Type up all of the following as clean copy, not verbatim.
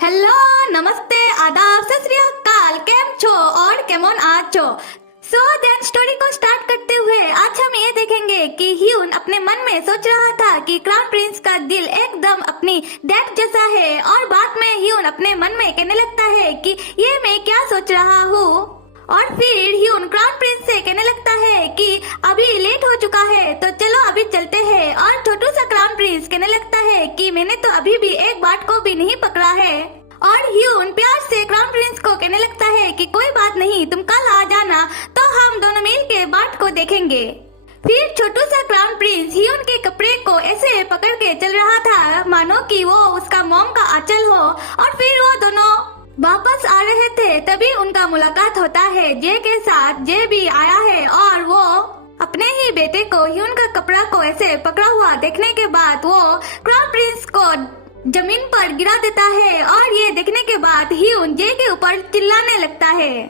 Hello, नमस्ते, आदाब, सत श्री अकाल, केम छो और केमन आछो। सो देन स्टोरी को स्टार्ट करते हुए आज हम ये देखेंगे कि ह्यून अपने मन में सोच रहा था कि क्राउन प्रिंस का दिल एकदम अपनी डैड जैसा है और बाद में ह्यून अपने मन में कहने लगता है कि ये मैं क्या सोच रहा हूँ। और फिर ह्यून क्राउन प्रिंस से कहने लगता है कि अभी लेट हो चुका है तो चलो अभी चलते हैं। और छोटू सा क्राउन प्रिंस कहने लगता है कि मैंने तो अभी भी एक बाट को भी नहीं पकड़ा है। और ह्यून प्यार से क्राउन प्रिंस को कहने लगता है कि कोई बात नहीं, तुम कल आ जाना तो हम दोनों मिल के बाट को देखेंगे। फिर छोटू सा क्राउन प्रिंस ह्यून के कपड़े को ऐसे पकड़ के चल रहा था मानो कि वो उसका मॉम का आंचल हो। और फिर वो दोनों वापस आ रहे थे तभी उनका मुलाकात होता है जे के साथ। जे भी आया है और वो अपने ही बेटे को ह्यून का कपड़ा को ऐसे पकड़ा हुआ देखने के बाद वो क्राउन प्रिंस को जमीन पर गिरा देता है। और ये देखने के बाद ह्यून जे के ऊपर चिल्लाने लगता है।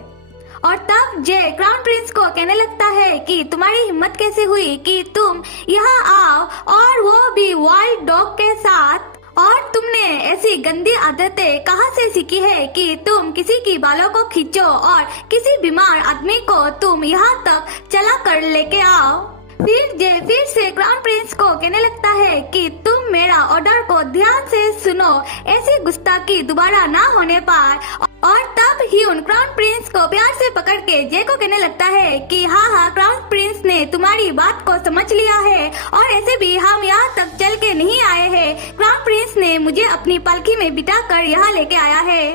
और तब जे क्राउन प्रिंस को कहने लगता है कि तुम्हारी हिम्मत कैसे हुई कि तुम यहाँ आओ और वो भी वाइल्ड डॉग के साथ, और तुमने ऐसी गंदी आदतें कहाँ से सीखी है कि तुम किसी की बालों को खींचो और किसी बीमार आदमी को तुम यहाँ तक चला कर लेके आओ। फिर से क्राउन प्रिंस को कहने लगता है कि तुम मेरा ऑर्डर को ध्यान से सुनो, ऐसी गुस्ताखी दोबारा ना होने पाए। और तब ह्यून क्राउन प्रिंस को प्यार से पकड़ के जे को कहने लगता है कि हाँ, क्राउन प्रिंस ने तुम्हारी बात को समझ लिया है और ऐसे भी हम यहाँ तक चल के नहीं आए हैं। क्राउन प्रिंस ने मुझे अपनी पालकी में बिठा कर यहाँ लेके आया है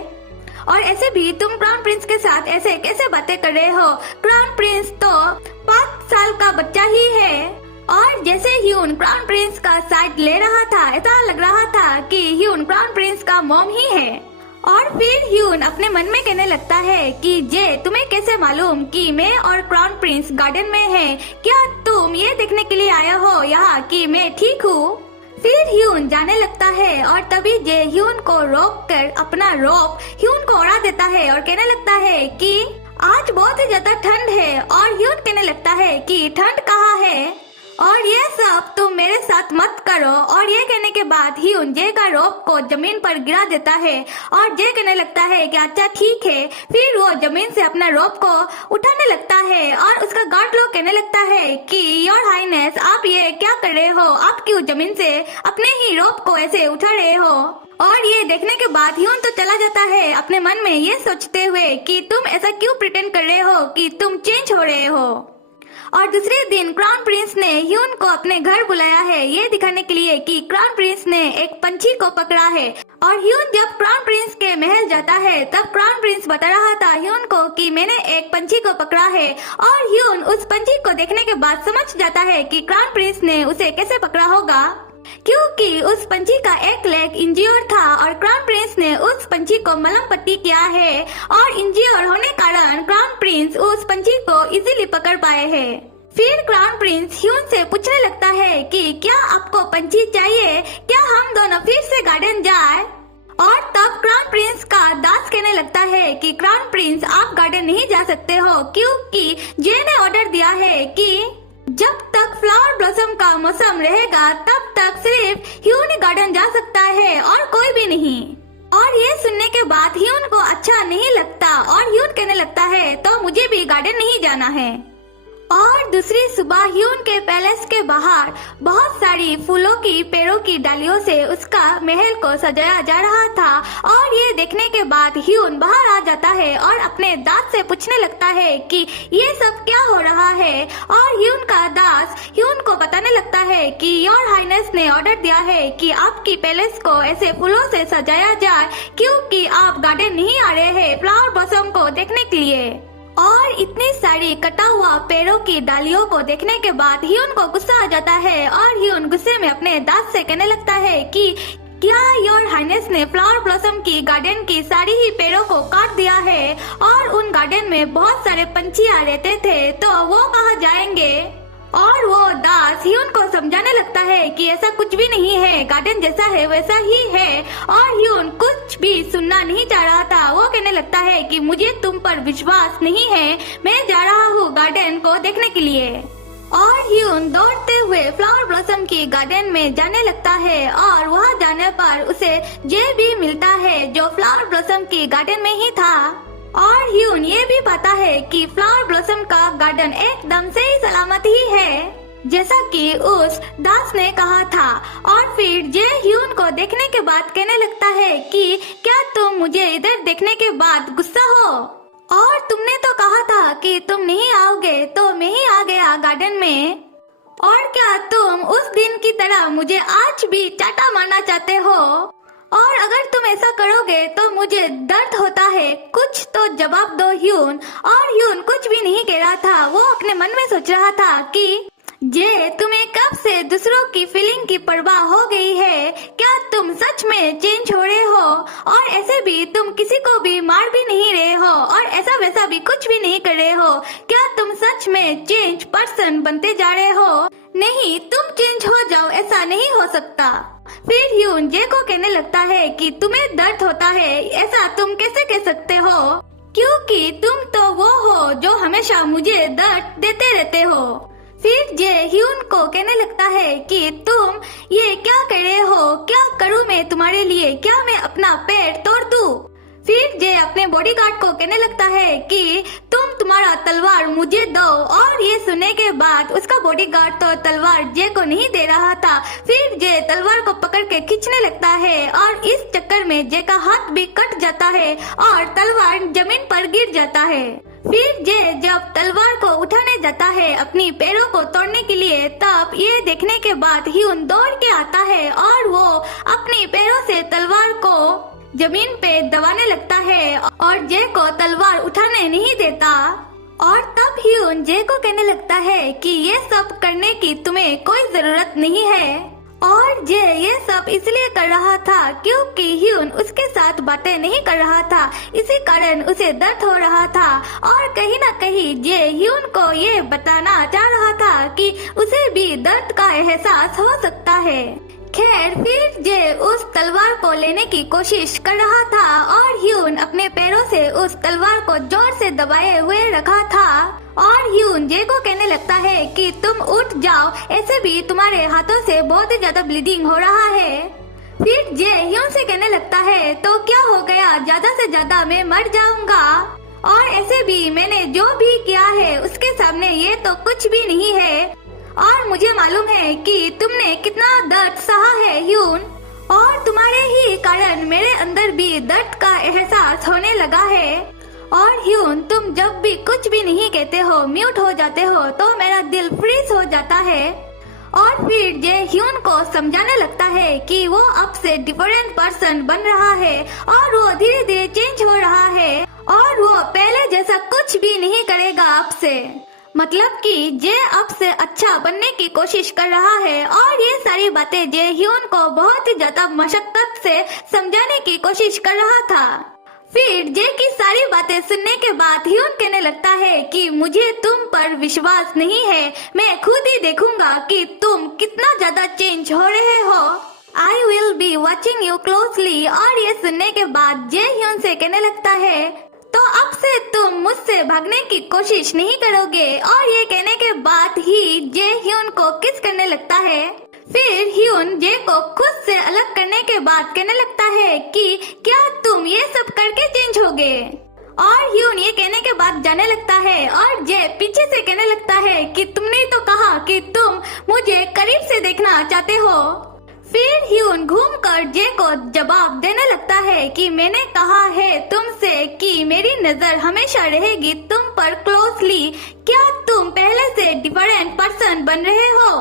और ऐसे भी तुम क्राउन प्रिंस के साथ ऐसे कैसे बातें कर रहे हो। क्राउन प्रिंस तो 5 साल का बच्चा ही है। और जैसे ह्यून क्राउन प्रिंस का साइड ले रहा था ऐसा लग रहा था कि ह्यून क्राउन प्रिंस का मॉम ही है। और फिर ह्यून अपने मन में कहने लगता है कि जे तुम्हें कैसे मालूम कि मैं और क्राउन प्रिंस गार्डन में हैं? क्या तुम ये देखने के लिए आए हो यहाँ कि मैं ठीक हूँ? फिर ह्यून जाने लगता है और तभी जे ह्यून को रोक कर अपना रोप ह्यून को उड़ा देता है और कहने लगता है कि आज बहुत ही ज्यादा ठंड है। और ह्यून कहने लगता है कि ठंड कहाँ है और ये सब तुम मेरे साथ मत करो। और ये कहने के बाद ह्यून जे का रोप को जमीन पर गिरा देता है और जे कहने लगता है कि अच्छा ठीक है। फिर वो जमीन से अपना रोप को उठाने लगता है और उसका गार्ड लोग कहने लगता है कि योर हाइनेस, आप ये क्या कर रहे हो? आप क्यों जमीन से अपने ही रोप को ऐसे उठा रहे हो? और ये देखने के बाद ह्यून तो चला जाता है अपने मन में ये सोचते हुए कि तुम ऐसा क्यों प्रिटेंड कर रहे हो कि तुम चेंज हो रहे हो। और दूसरे दिन क्राउन प्रिंस ने ह्यून को अपने घर बुलाया है ये दिखाने के लिए कि क्राउन प्रिंस ने एक पंछी को पकड़ा है। और ह्यून जब क्राउन प्रिंस के महल जाता है तब क्राउन प्रिंस बता रहा था ह्यून को कि मैंने एक पंछी को पकड़ा है। और ह्यून उस पंछी को देखने के बाद समझ जाता है कि क्राउन प्रिंस ने उसे कैसे पकड़ा होगा, क्योंकि उस पंछी का एक लेग इंज्योर था और क्राउन प्रिंस ने उस पंछी को मलम पट्टी किया है। और इंज्योर होने कारण क्राउन प्रिंस उस पंछी को इजीली पकड़ पाए हैं। फिर क्राउन प्रिंस ह्यून से पूछने लगता है कि क्या आपको पंछी चाहिए? क्या हम दोनों फिर से गार्डन जाए? और तब क्राउन प्रिंस का दास कहने लगता है कि क्राउन प्रिंस आप गार्डन नहीं जा सकते हो क्योंकि जे ने ऑर्डर दिया है कि जब तक फ्लावर ब्लॉसम का मौसम रहेगा तब तक सिर्फ ह्यून ही गार्डन जा सकता है और कोई भी नहीं। और ये सुनने के बाद ह्यून को अच्छा नहीं लगता और ह्यून कहने लगता है तो मुझे भी गार्डन नहीं जाना है। और दूसरी सुबह ह्यून के पैलेस के बाहर बहुत सारी फूलों की पेड़ों की डालियों से उसका महल को सजाया जा रहा था। और ये देखने के बाद ह्यून बाहर आ जाता है और अपने दास से पूछने लगता है कि ये सब क्या हो रहा है। और ह्यून का दास ह्यून को बताने लगता है कि योर हाइनेस ने ऑर्डर दिया है कि आपकी पैलेस को ऐसे फूलों से सजाया जाए क्योंकि आप गार्डन नहीं आ रहे हैं फ्लावर ब्लॉसम को देखने के लिए। और इतनी सारी कटा हुआ पेड़ों की डालियों को देखने के बाद ह्यून को गुस्सा आ जाता है और ह्यून गुस्से में अपने दास से कहने लगता है कि क्या योर हाइनेस ने फ्लावर ब्लॉसम की गार्डन की सारी ही पेड़ों को काट दिया है और उन गार्डन में बहुत सारे पंछियाँ रहते थे तो वो कहाँ जाएंगे? और वो दास ह्यून को समझाने लगता है कि ऐसा कुछ भी नहीं है, गार्डन जैसा है वैसा ही है। और ह्यून कुछ भी सुनना नहीं चाह रहा था। वो कहने लगता है कि मुझे तुम पर विश्वास नहीं है, मैं जा रहा हूँ गार्डन को देखने के लिए। और ह्यून दौड़ते हुए फ्लावर ब्लॉसम की गार्डन में जाने लगता है और वहां जाने पर उसे जे भी मिलता है जो फ्लावर ब्लॉसम की गार्डन में ही था। और ह्यून ये भी पता है कि फ्लावर ब्लॉसम का गार्डन एकदम से ही सलामत ही है जैसा कि उस दास ने कहा था। और फिर जे ह्यून को देखने के बाद कहने लगता है कि क्या तुम मुझे इधर देखने के बाद गुस्सा हो, और तुमने तो कहा था कि तुम नहीं आओगे तो मैं ही आ गया गार्डन में। और क्या तुम उस दिन की तरह मुझे आज भी चाटा मारना चाहते हो, और अगर तुम ऐसा करोगे तो मुझे दर्द होता है, कुछ तो जवाब दो ह्यून। और ह्यून कुछ भी नहीं कह रहा था, वो अपने मन में सोच रहा था कि जे तुम्हें कब से दूसरों की फीलिंग की परवाह हो गई है, क्या तुम सच में चेंज हो रहे हो, और ऐसे भी तुम किसी को भी मार भी नहीं रहे हो और ऐसा वैसा भी कुछ भी नहीं कर रहे हो, क्या तुम सच में चेंज पर्सन बनते जा रहे हो? नहीं, तुम चेंज हो जाओ, ऐसा नहीं हो सकता। फिर ह्यून जे को कहने लगता है कि तुम्हें दर्द होता है, ऐसा तुम कैसे कह सकते हो, क्योंकि तुम तो वो हो जो हमेशा मुझे दर्द देते रहते हो। फिर जे ह्यून को कहने लगता है कि तुम ये क्या कर रहे हो, क्या करूँ मैं तुम्हारे लिए, क्या मैं अपना पैर तोड़ दूं? फिर जे अपने बॉडीगार्ड को कहने लगता है कि तुम तुम्हारा तलवार मुझे दो। और ये सुनने के बाद उसका बॉडीगार्ड तो तलवार जे को नहीं दे रहा था। फिर जे तलवार को पकड़ के खींचने लगता है और इस चक्कर में जे का हाथ भी कट जाता है और तलवार जमीन पर गिर जाता है। फिर जे जब तलवार को उठाने जाता है अपनी पैरों को तोड़ने के लिए, तब ये देखने के बाद ह्यून दौड़ के आता है और वो अपनी पैरों से तलवार को जमीन पे दबाने लगता है और जे को तलवार उठाने नहीं देता। और तब ह्यून जे को कहने लगता है कि ये सब करने की तुम्हें कोई जरूरत नहीं है। और जे ये सब इसलिए कर रहा था क्योंकि ह्यून उसके साथ बातें नहीं कर रहा था, इसी कारण उसे दर्द हो रहा था। और कहीं न कहीं जे ह्यून को ये बताना चाह रहा था कि उसे भी दर्द का एहसास हो सकता है। खैर, फिर जे उस तलवार को लेने की कोशिश कर रहा था और ह्यून अपने पैरों से उस तलवार को जोर से दबाए हुए रखा था। और ह्यून जे को कहने लगता है कि तुम उठ जाओ, ऐसे भी तुम्हारे हाथों से बहुत ही ज्यादा ब्लीडिंग हो रहा है। फिर जे ह्यून से कहने लगता है तो क्या हो गया, ज्यादा से ज्यादा मैं मर जाऊंगा, और ऐसे भी मैंने जो भी किया है उसके सामने ये तो कुछ भी नहीं है, और मुझे मालूम है कि तुमने कितना दर्द सहा है ह्यून, और तुम्हारे ही कारण मेरे अंदर भी दर्द का एहसास होने लगा है। और ह्यून, तुम जब भी कुछ भी नहीं कहते हो, म्यूट हो जाते हो, तो मेरा दिल फ्रीज हो जाता है। और फिर जे ह्यून को समझाने लगता है कि वो अब से डिफरेंट पर्सन बन रहा है और वो धीरे धीरे चेंज हो रहा है और वो पहले जैसा कुछ भी नहीं करेगा अब से। मतलब कि जे अब से अच्छा बनने की कोशिश कर रहा है। और ये सारी बातें जे ह्यून को बहुत ही ज्यादा मशक्कत से समझाने की कोशिश कर रहा था। फिर जे की सारी बातें सुनने के बाद ह्यून कहने लगता है कि मुझे तुम पर विश्वास नहीं है, मैं खुद ही देखूंगा कि तुम कितना ज्यादा चेंज हो रहे हो। I will be watching you closely। और ये सुनने के बाद जे ह्यून से कहने लगता है तो अब से तुम मुझसे भागने की कोशिश नहीं करोगे। और ये कहने के बाद ही जे ह्यून को किस करने लगता है। फिर ह्यून जे को खुद से अलग करने के बाद कहने लगता है कि क्या तुम ये सब करके चेंज होगे। और ह्यून ये कहने के बाद जाने लगता है और जे पीछे से कहने लगता है कि तुमने तो कहा कि तुम मुझे करीब से देखना चाहते हो। फिर ह्यून घूमकर जे को जवाब देने लगता है कि मैंने कहा है तुमसे कि मेरी नजर हमेशा रहेगी तुम पर क्लोजली, क्या तुम पहले से डिफरेंट पर्सन बन रहे हो।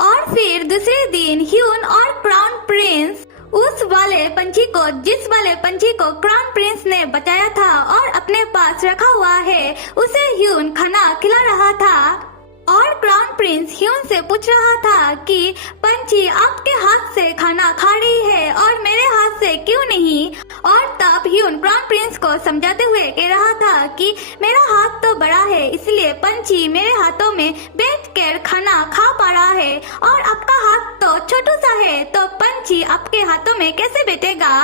और फिर दूसरे दिन ह्यून और क्राउन प्रिंस उस वाले पंछी को, जिस वाले पंछी को क्राउन प्रिंस ने बचाया था और अपने पास रखा हुआ है, उसे ह्यून खाना खिला रहा था। और क्राउन प्रिंस ह्यून से पूछ रहा था कि पंछी आपके हाथ से खाना खा रही है और मेरे हाथ से क्यों नहीं। और तब ह्यून क्राउन प्रिंस को समझाते हुए कह रहा था कि मेरा हाथ तो बड़ा है, इसलिए पंछी मेरे हाथों में बैठकर खाना खा पा रहा है, और आपका हाथ तो छोटा सा है, तो पंछी आपके हाथों में कैसे बैठेगा।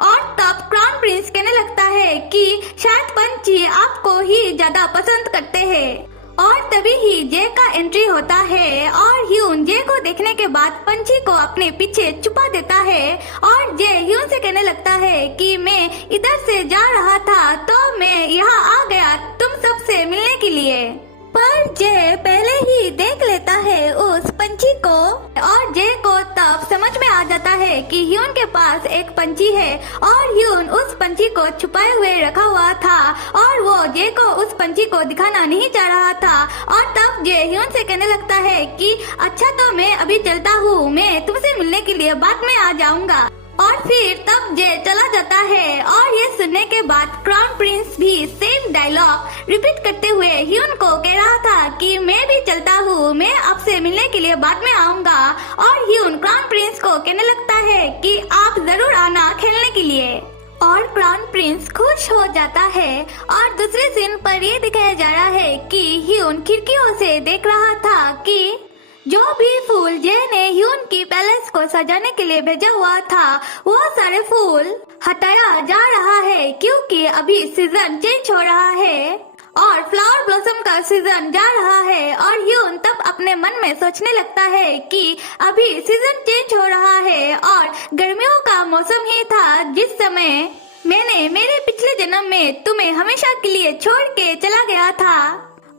और तब क्राउन प्रिंस कहने लगता है कि शायद पंछी आपको ही ज्यादा पसंद करते हैं। और तभी ही जे का एंट्री होता है और ह्यून जे को देखने के बाद पंछी को अपने पीछे छुपा देता है और जे ह्यून से कहने लगता है कि मैं इधर से जा रहा था तो मैं यहाँ आ गया तुम सबसे मिलने के लिए। पर जे पहले ही देख लेता है उस पंछी को और जे को तब समझ में आ जाता है कि ह्यून के पास एक पंछी है और ह्यून उस पंछी को छुपाए हुए रखा हुआ था और वो जे को उस पंछी को दिखाना नहीं चाह रहा था। और तब जे ह्यून से कहने लगता है कि अच्छा तो मैं अभी चलता हूँ, मैं तुमसे मिलने के लिए बाद में आ जाऊंगा। और फिर तब जे चला जाता है और ये सुनने के बाद क्राउन प्रिंस भी सेम डायलॉग रिपीट करते हुए ह्यून को कह रहा था कि मैं भी चलता हूँ, मैं आपसे मिलने के लिए बाद में आऊंगा। और ह्यून क्राउन प्रिंस को कहने लगता है कि आप जरूर आना खेलने के लिए। और क्राउन प्रिंस खुश हो जाता है। और दूसरे सीन पर ये दिखाया जा रहा है कि ह्यून खिड़कियों से देख रहा था कि जो भी फूल जे ने ह्यून की पैलेस को सजाने के लिए भेजा हुआ था वो सारे फूल हटाया जा रहा है क्योंकि अभी सीजन चेंज हो रहा है और फ्लावर ब्लॉसम का सीजन जा रहा है। और ह्यून तब अपने मन में सोचने लगता है कि अभी सीजन चेंज हो रहा है और गर्मियों का मौसम ही था जिस समय मैंने मेरे पिछले जन्म में तुम्हें हमेशा के लिए छोड़ के चला गया था।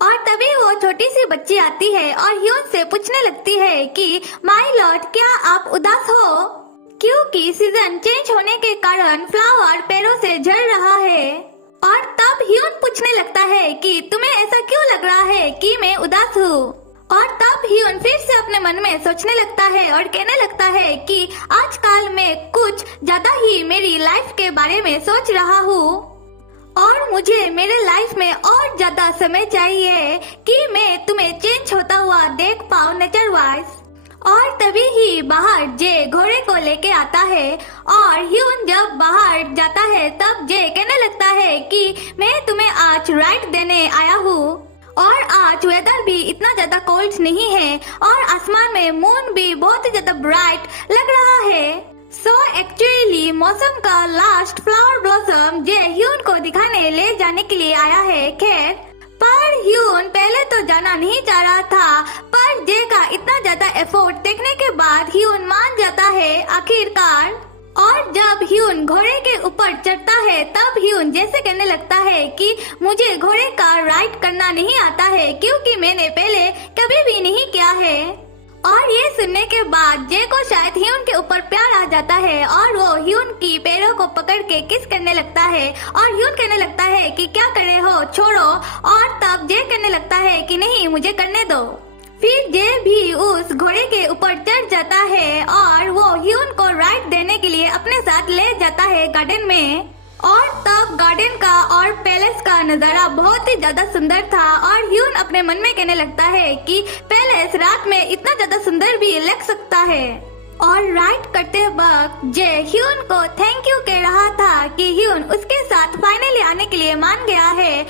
और तभी वो छोटी सी बच्ची आती है और ह्यून से पूछने लगती है कि माय लॉर्ड क्या आप उदास हो, क्योंकि सीजन चेंज होने के कारण फ्लावर पेड़ों से झड़ रहा है। और तब ह्यून पूछने लगता है कि तुम्हें ऐसा क्यों लग रहा है कि मैं उदास हूँ। और तब ह्यून फिर से अपने मन में सोचने लगता है और कहने लगता है कि आजकल मैं कुछ ज्यादा ही मेरी लाइफ के बारे में सोच रहा हूँ और मुझे मेरे लाइफ में और ज्यादा समय चाहिए कि मैं तुम्हें चेंज होता हुआ देख पाऊँ नेचर वाइज। और तभी ही बाहर जे घोड़े को लेके आता है और ह्यून जब बाहर जाता है तब जे कहने लगता है कि मैं तुम्हें आज राइड देने आया हूँ और आज वेदर भी इतना ज्यादा कोल्ड नहीं है और आसमान में मून भी बहुत ही ज्यादा ब्राइट लग रहा है। सो एक्चुअली मौसम का लास्ट फ्लावर ब्लॉसम जे ह्यून को दिखाने ले जाने के लिए आया है। खैर पर ह्यून पहले तो जाना नहीं चाह रहा था पर जे का इतना ज्यादा एफर्ट देखने के बाद ह्यून मान जाता है आखिरकार। और जब ह्यून घोड़े के ऊपर चढ़ता है तब ह्यून जैसे कहने लगता है कि मुझे घोड़े का राइड करना नहीं आता है क्योंकि मैंने पहले कभी भी नहीं किया है। और ये सुनने के बाद जे को शायद ह्यून के ऊपर प्यार आ जाता है और वो ह्यून की पैरों को पकड़ के किस करने लगता है और ह्यून कहने लगता है कि क्या कर रहे हो, छोड़ो। और तब जे कहने लगता है कि नहीं मुझे करने दो। फिर जे भी उस घोड़े के ऊपर चढ़ जाता है और वो ह्यून को राइड देने के लिए अपने साथ ले जाता है गार्डन में। और तब गार्डन का और पैलेस का नजारा बहुत ही ज्यादा सुंदर था और ह्यून अपने मन में कहने लगता है कि पैलेस रात में इतना ज्यादा सुंदर भी लग सकता है। और राइड करते वक्त जे ह्यून को थैंक यू कह रहा था कि ह्यून उसके साथ फाइनली आने के लिए मान गया है।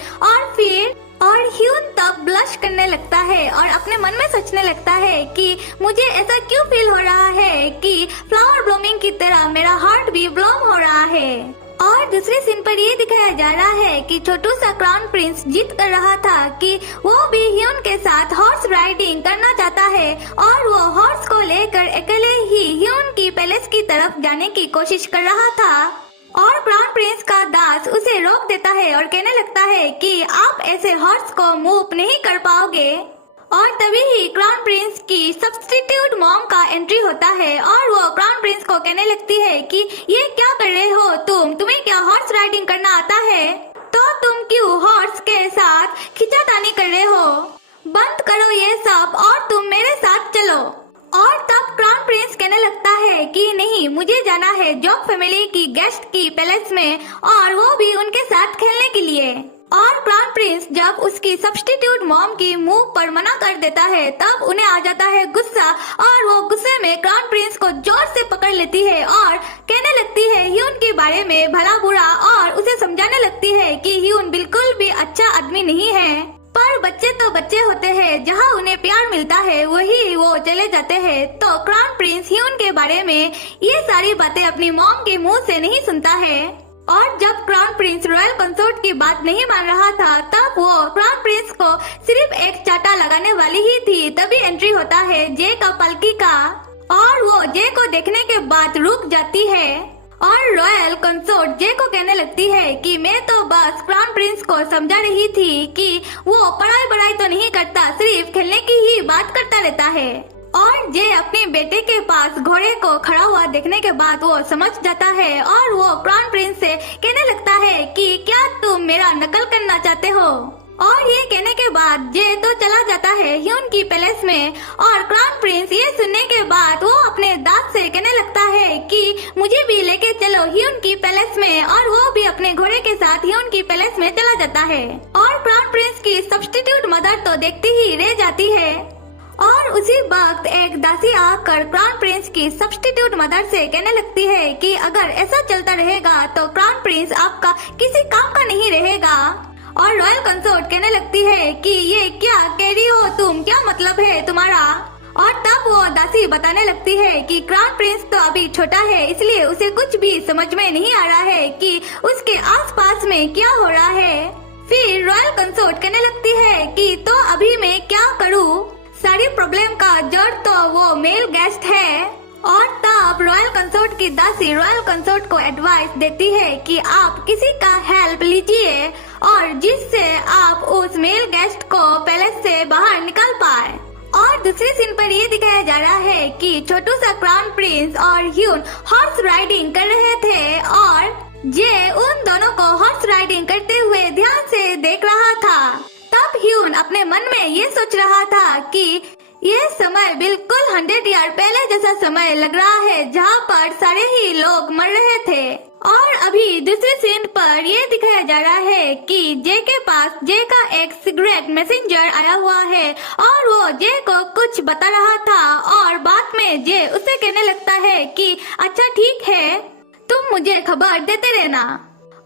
और ह्यून तब ब्लश करने लगता है और अपने मन में सोचने लगता है कि मुझे ऐसा क्यों फील हो रहा है कि फ्लावर ब्लूमिंग की तरह मेरा हार्ट भी ब्लूम हो रहा है। और दूसरे सीन पर ये दिखाया जा रहा है कि छोटू सा क्राउन प्रिंस जिद कर रहा था कि वो भी ह्यून के साथ हॉर्स राइडिंग करना चाहता है और वो हॉर्स को लेकर अकेले ही ह्यून की पैलेस की तरफ जाने की कोशिश कर रहा था। और क्राउन प्रिंस का दास उसे रोक देता है और कहने लगता है कि आप ऐसे हॉर्स को मूव नहीं कर पाओगे। और तभी ही क्राउन प्रिंस की सब्स्टिट्यूट मॉम का एंट्री होता है और वो क्राउन प्रिंस को कहने लगती है कि ये क्या कर रहे हो तुम्हें क्या हॉर्स राइडिंग करना आता है, तो तुम क्यों हॉर्स के साथ खींचातानी कर रहे हो, बंद करो ये सब और तुम मेरे साथ चलो। और तब क्राउन प्रिंस कहने लगता है कि नहीं मुझे जाना है जॉक फैमिली की गेस्ट की पैलेस में और वो भी उनके साथ खेलने के लिए। और क्राउन प्रिंस जब उसकी सब्स्टिट्यूट मॉम की मुंह पर मना कर देता है तब उन्हें आ जाता है गुस्सा और वो गुस्से में क्राउन प्रिंस को जोर से पकड़ लेती है और कहने लगती है ह्यून के बारे में भला बुरा और उसे समझाने लगती है कि ह्यून बिल्कुल भी अच्छा आदमी नहीं है, पर बच्चे तो बच्चे होते हैं, जहाँ उन्हें प्यार मिलता है वही वो चले जाते हैं। तो क्राउन प्रिंस ह्यून के बारे में ये सारी बातें अपनी मॉम के मुंह से नहीं सुनता है और जब क्राउन प्रिंस रॉयल कंसोर्ट की बात नहीं मान रहा था तब वो क्राउन प्रिंस को सिर्फ एक चाटा लगाने वाली ही थी। तभी एंट्री होता है जे का पलकी का और वो जे को देखने के बाद रुक जाती है और रॉयल कंसोर्ट जे को कहने लगती है कि मैं तो बस क्राउन प्रिंस को समझा रही थी कि वो पढ़ाई बढ़ाई तो नहीं करता, सिर्फ खेलने की ही बात करता रहता है। और जे अपने बेटे के पास घोड़े को खड़ा हुआ देखने के बाद वो समझ जाता है और वो क्राउन प्रिंस से कहने लगता है कि क्या तुम मेरा नकल करना चाहते हो। और ये कहने के बाद जे तो चला जाता है ह्यून की पैलेस में और क्राउन प्रिंस ये सुनने के बाद वो अपने दांत से कहने लगता है कि मुझे भी लेके चलो ह्यून की पैलेस में, और वो भी अपने घोड़े के साथ ह्यून की पैलेस में चला जाता है। और क्राउन प्रिंस की सब्स्टिट्यूट मदर तो देखती ही रह जाती है और उसी वक्त एक दासी आकर क्राउन प्रिंस की सब्स्टिट्यूट मदर से कहने लगती है कि अगर ऐसा चलता रहेगा तो क्राउन प्रिंस आपका किसी काम का नहीं रहेगा। और रॉयल कंसोर्ट कहने लगती है कि ये क्या कह रही हो तुम, क्या मतलब है तुम्हारा। और तब वो दासी बताने लगती है कि क्राउन प्रिंस तो अभी छोटा है, इसलिए उसे कुछ भी समझ में नहीं आ रहा है कि उसके आसपास में क्या हो रहा है। फिर रॉयल कंसोर्ट कहने लगती है कि तो अभी मैं क्या करूँ, सारी प्रॉब्लम का जड़ तो वो मेल गेस्ट है। और तब रॉयल कंसोर्ट की दासी रॉयल कंसोर्ट को एडवाइस देती है कि आप किसी का हेल्प लीजिए और जिससे आप उस मेल गेस्ट को पैलेस से बाहर निकाल पाए। और दूसरे सीन पर ये दिखाया जा रहा है कि छोटू सा क्राउन प्रिंस और ह्यून हॉर्स राइडिंग कर रहे थे और जे उन दोनों को हॉर्स राइडिंग करते हुए ध्यान से देख रहा था। तब ह्यून अपने मन में ये सोच रहा था कि ये समय बिल्कुल 100 ईयर पहले जैसा समय लग रहा है जहाँ पर सारे ही लोग मर रहे थे। और अभी दूसरे सीन पर ये दिखाया जा रहा है कि जे के पास जे का एक सीक्रेट मैसेंजर आया हुआ है और वो जे को कुछ बता रहा था और बाद में जे उसे कहने लगता है कि अच्छा ठीक है, तुम मुझे खबर देते रहना।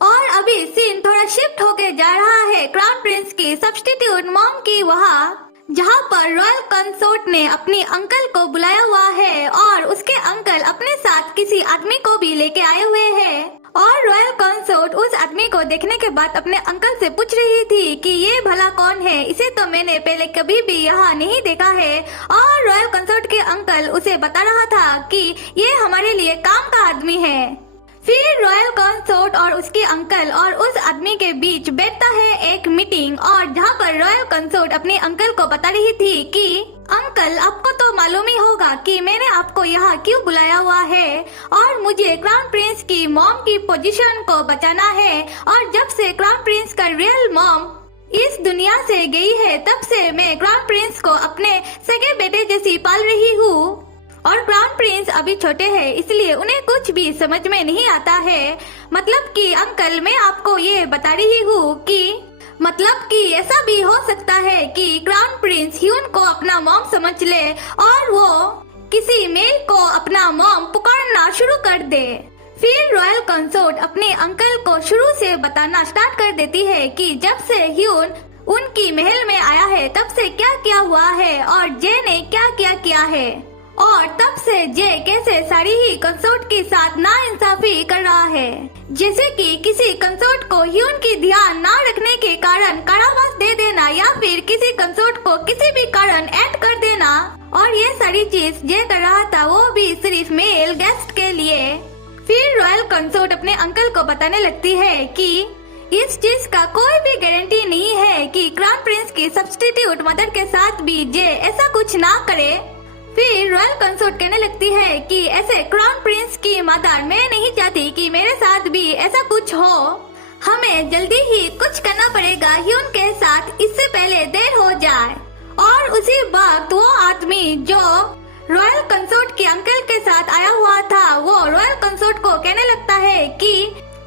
और अभी सीन थोड़ा शिफ्ट होके जा रहा है क्राउन प्रिंस की सब्स्टिट्यूट मॉम की वहाँ, जहाँ पर रॉयल कंसोर्ट ने अपनी अंकल को बुलाया हुआ है और उसके अंकल अपने साथ किसी आदमी को भी लेके आए हुए हैं। और रॉयल कंसोर्ट उस आदमी को देखने के बाद अपने अंकल से पूछ रही थी कि ये भला कौन है, इसे तो मैंने पहले कभी भी यहाँ नहीं देखा है। और रॉयल कंसोर्ट के अंकल उसे बता रहा था कि ये हमारे लिए काम का आदमी है। फिर रॉयल कंसोर्ट और उसके अंकल और उस आदमी के बीच बैठता है एक मीटिंग और जहाँ पर रॉयल कंसोर्ट अपने अंकल को बता रही थी कि अंकल आपको तो मालूम ही होगा कि मैंने आपको यहाँ क्यों बुलाया हुआ है और मुझे क्राउन प्रिंस की मॉम की पोजीशन को बचाना है। और जब से क्राउन प्रिंस का रियल मॉम इस दुनिया से गई है तब से मैं क्राउन प्रिंस को अपने सगे बेटे जैसी पाल रही हूँ। और क्राउन प्रिंस अभी छोटे हैं इसलिए उन्हें कुछ भी समझ में नहीं आता है। मतलब कि अंकल मैं आपको ये बता रही हूँ कि ऐसा भी हो सकता है कि क्राउन प्रिंस ह्यून को अपना मॉम समझ ले और वो किसी मेल को अपना मॉम पुकारना शुरू कर दे। फिर रॉयल कंसोर्ट अपने अंकल को शुरू से बताना स्टार्ट कर देती है कि जब से ह्यून उनकी महल में आया है तब से क्या क्या हुआ है और जे ने क्या क्या किया है और तब से जे कैसे सारी ही कंसोर्ट के साथ नाइंसाफी कर रहा है, जैसे कि किसी कंसोर्ट को ह्यून की ध्यान ना रखने के कारण कारावास दे देना या फिर किसी कंसोर्ट को किसी भी कारण एंड कर देना। और ये सारी चीज जे कर रहा था वो भी सिर्फ मेल गेस्ट के लिए। फिर रॉयल कंसोर्ट अपने अंकल को बताने लगती है कि इस चीज का कोई भी गारंटी नहीं है कि क्राउन प्रिंस की सब्स्टिट्यूट मदर के साथ भी जे ऐसा कुछ ना करे। फिर रॉयल कंसोर्ट कहने लगती है कि ऐसे क्राउन प्रिंस की मदर मैं नहीं चाहती कि मेरे साथ भी ऐसा कुछ हो, हमें जल्दी ही कुछ करना पड़ेगा ह्यून के साथ, इससे पहले देर हो जाए। और उसी वक्त वो आदमी जो रॉयल कंसोर्ट के अंकल के साथ आया हुआ था वो रॉयल कंसोर्ट को कहने लगता है कि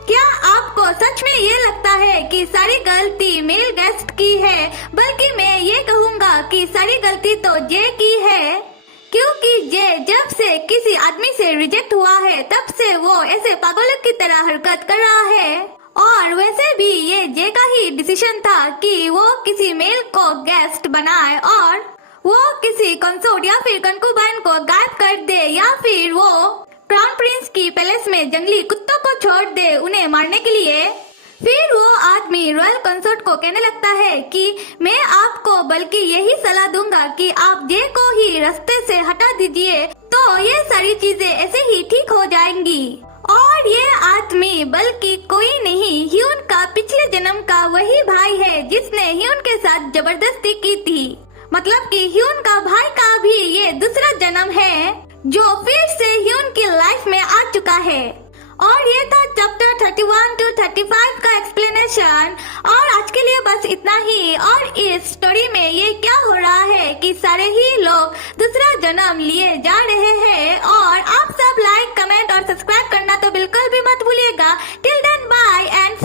क्या आपको सच में ये लगता है कि सारी गलती मेल गेस्ट की है, बल्कि मैं ये कहूँगा कि सारी गलती तो जे की है, क्योंकि जे जब से किसी आदमी से रिजेक्ट हुआ है तब से वो ऐसे पागलों की तरह हरकत कर रहा है। और वैसे भी ये जे का ही डिसीजन था कि वो किसी मेल को गेस्ट बनाए और वो किसी कंसोर्ट या फिर कंकुबाइन को गायब कर दे या फिर वो क्राउन प्रिंस की पैलेस में जंगली कुत्तों को छोड़ दे उन्हें मारने के लिए। फिर वो आदमी रॉयल कंसर्ट को कहने लगता है कि मैं आपको बल्कि यही सलाह दूंगा कि आप जे को ही रास्ते से हटा दीजिए, तो ये सारी चीजें ऐसे ही ठीक हो जाएंगी। और ये आदमी बल्कि कोई नहीं, ह्यून का पिछले जन्म का वही भाई है जिसने ह्यून के साथ जबरदस्ती की थी। मतलब कि ह्यून का भाई का भी ये दूसरा जन्म है जो फिर से ह्यून की लाइफ में आ चुका है। और ये था चैप्टर 31 to 35 का एक्सप्लेनेशन। और आज के लिए बस इतना ही। और इस स्टोरी में ये क्या हो रहा है कि सारे ही लोग दूसरा जन्म लिए जा रहे हैं। और आप सब लाइक, कमेंट और सब्सक्राइब करना तो बिल्कुल भी मत भूलिएगा। Till then bye and